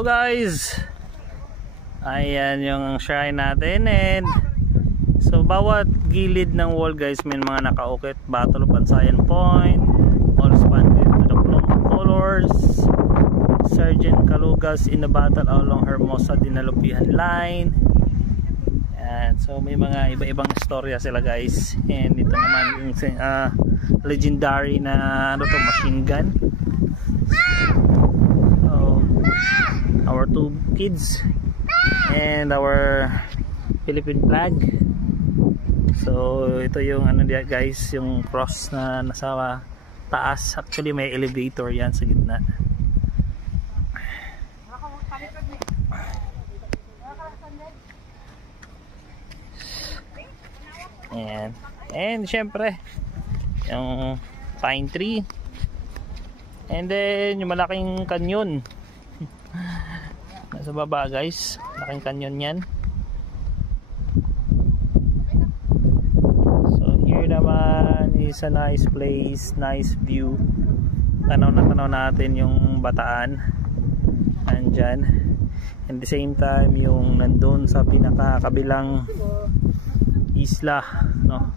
Hello guys, ayan yung shrine natin. And so bawat gilid ng wall guys may mga nakaukit. Battle of Bansayan Point, all expanded to the colors, Sergeant Calugas in the battle along Hermosa Dinalupihan line. And so may mga iba-ibang istorya sila guys. And ito naman yung legendary na ano to, machine gun. Our two kids and our Philippine flag. So ito yung ano dia guys, yung cross na nasa taas. Actually may elevator yan sa gitna. And syempre yung pine tree, and then yung malaking kanyon nasa baba guys, malaking kanyon yan. So here naman is a nice place, nice view. Tanaw na tanaw natin yung Bataan andyan, and the same time yung nandun sa pinakakabilang isla, no?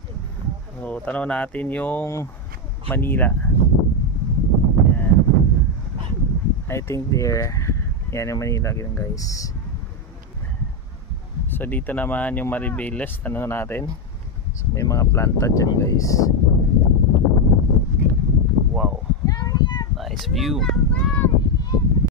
So tanaw natin yung Manila. Yan. I think there, yan yung Manila ganun guys. So dito naman yung Maribeles, tanaw natin. So may mga planta dyan guys. Wow, nice view.